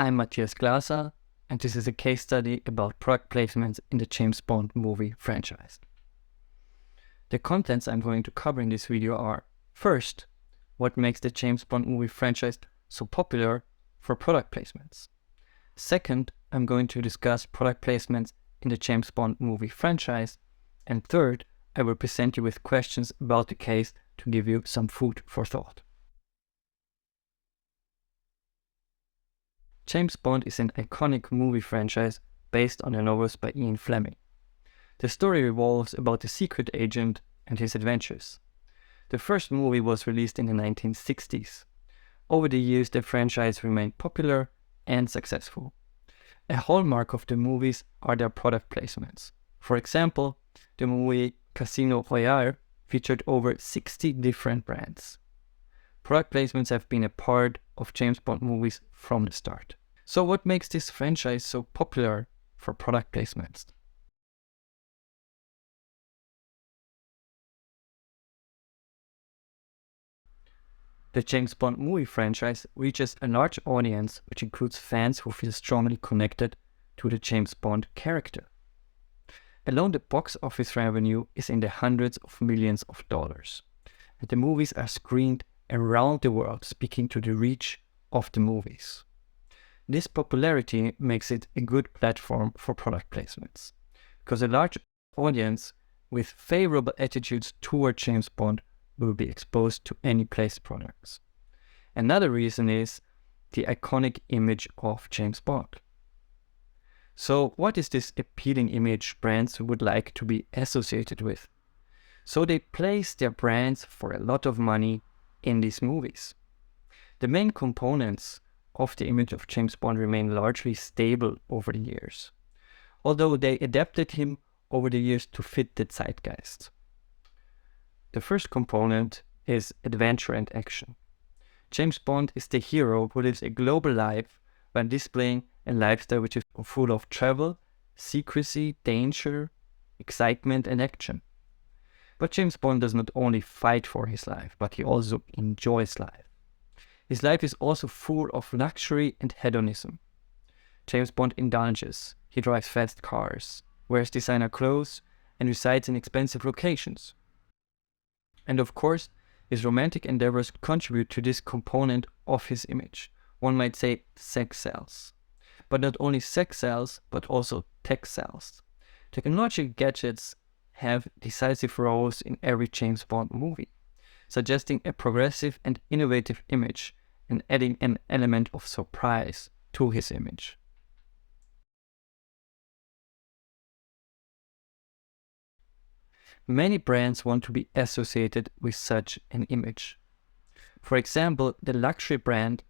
I'm Matthias Glaser, and this is a case study about product placements in the James Bond movie franchise. The contents I'm going to cover in this video are: first, what makes the James Bond movie franchise so popular for product placements. Second, I'm going to discuss product placements in the James Bond movie franchise. And third, I will present you with questions about the case to give you some food for thought. James Bond is an iconic movie franchise based on the novels by Ian Fleming. The story revolves about a secret agent and his adventures. The first movie was released in the 1960s. Over the years, the franchise remained popular and successful. A hallmark of the movies are their product placements. For example, the movie Casino Royale featured over 60 different brands. Product placements have been a part of James Bond movies from the start. So what makes this franchise so popular for product placements? The James Bond movie franchise reaches a large audience, which includes fans who feel strongly connected to the James Bond character. Alone, the box office revenue is in the hundreds of millions of dollars, and the movies are screened around the world, speaking to the reach of the movies. This popularity makes it a good platform for product placements, because a large audience with favorable attitudes toward James Bond will be exposed to any placed products. Another reason is the iconic image of James Bond. So what is this appealing image brands would like to be associated with? So they place their brands for a lot of money in these movies. The main components of the image of James Bond remain largely stable over the years, although they adapted him over the years to fit the zeitgeist. The first component is adventure and action. James Bond is the hero who lives a global life while displaying a lifestyle which is full of travel, secrecy, danger, excitement, and action. But James Bond does not only fight for his life, but he also enjoys life. His life is also full of luxury and hedonism. James Bond indulges. He drives fast cars, wears designer clothes, and resides in expensive locations. And of course, his romantic endeavors contribute to this component of his image. One might say sex sells. But not only sex sells, but also tech sells. Technological gadgets have decisive roles in every James Bond movie, suggesting a progressive and innovative image and adding an element of surprise to his image. Many brands want to be associated with such an image. For example, the luxury brand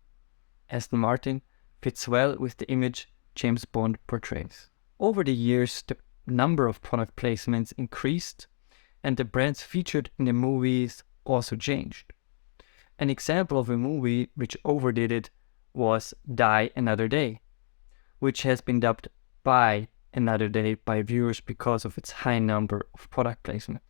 Aston Martin fits well with the image James Bond portrays. Over the years, the number of product placements increased, and the brands featured in the movies also changed. An example of a movie which overdid it was Die Another Day, which has been dubbed Buy Another Day by viewers because of its high number of product placements.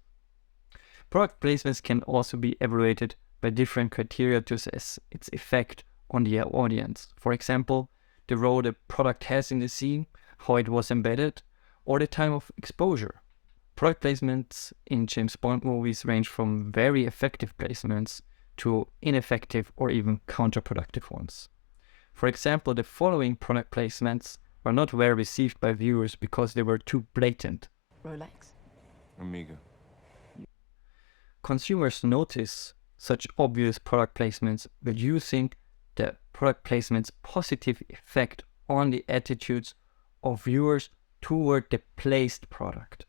Product placements can also be evaluated by different criteria to assess its effect on the audience. For example, the role the product has in the scene, how it was embedded, or the time of exposure. Product placements in James Bond movies range from very effective placements to ineffective or even counterproductive ones. For example, the following product placements were not well received by viewers because they were too blatant. Rolex. Amiga. Consumers notice such obvious product placements, reducing the product placement's positive effect on the attitudes of viewers toward the placed product.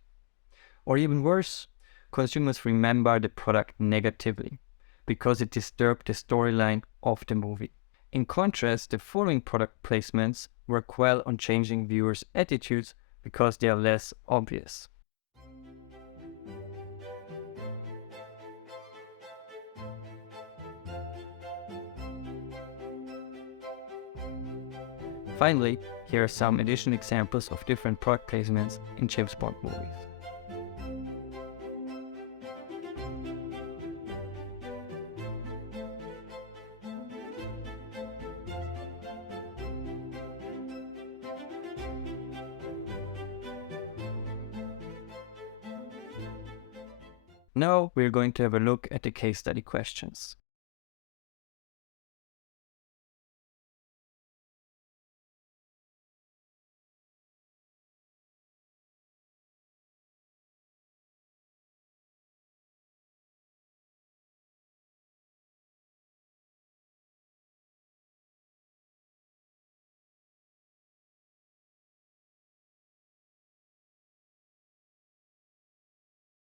Or even worse, consumers remember the product negatively because it disturbed the storyline of the movie. In contrast, the following product placements work well on changing viewers' attitudes because they are less obvious. Finally, here are some additional examples of different product placements in James Bond movies. Now we're going to have a look at the case study questions.